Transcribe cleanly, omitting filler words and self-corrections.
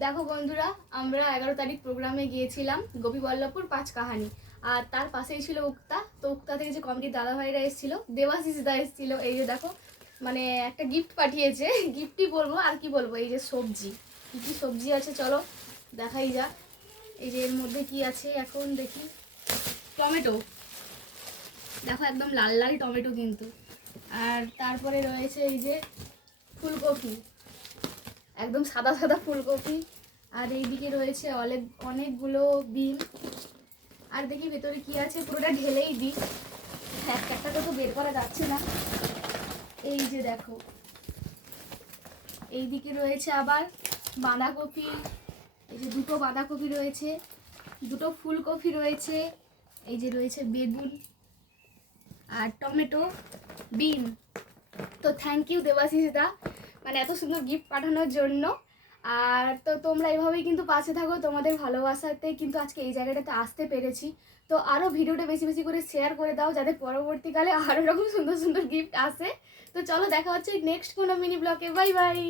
দেখো বন্ধুরা, আমরা 11 তারিখ প্রোগ্রামে গিয়েছিলাম গোপীবল্লভপুর পাঁচ কাহানি। আর তার পাশেই ছিল উক্তা। তো উক্তা থেকে যে কমিটির দাদাভাইরা এসেছিল, দেবাশিস দা এসেছিল। এই যে দেখো, মানে একটা গিফট পাঠিয়েছে। গিফটই বলবো, আর কি বলবো। এই যে সবজি, কী কী সবজি আছে চলো দেখাই যাক। এই যে এর মধ্যে কি আছে এখন দেখি। টমেটো, দেখো একদম লাল লাল টমেটো কিন্তু। আর তারপরে রয়েছে এই যে ফুলকপি, একদম সাদা সাদা ফুলকপি। আর এইদিকে রয়েছে অনেকগুলো বিন। আর দেখি ভেতরে কি আছে, পুরোটা ঢেলেই দিই, একটা একটা তো বের করা যাচ্ছে না। এই যে দেখো, এইদিকে রয়েছে আবার বাঁধাকপি। এই যে দুটো বাঁধাকপি রয়েছে, দুটো ফুলকপি রয়েছে। এই যে রয়েছে বেগুন আর টমেটো, বিন। তো থ্যাংক ইউ দেবাশিস দা, মানে এত সুন্দর গিফট পাঠানোর জন্য। আর তো তোমরা এভাবেই কিন্তু পাশে থাকো, তোমাদের ভালোবাসাতে কিন্তু আজকে এই জায়গাটাতে আসতে পেরেছি। তো আরও ভিডিওটা বেশি বেশি করে শেয়ার করে দাও, যাতে পরবর্তীকালে আরও এরকম সুন্দর সুন্দর গিফট আসে। তো চলো দেখা হচ্ছে নেক্সট কোনো মিনি ব্লগে। Bye bye.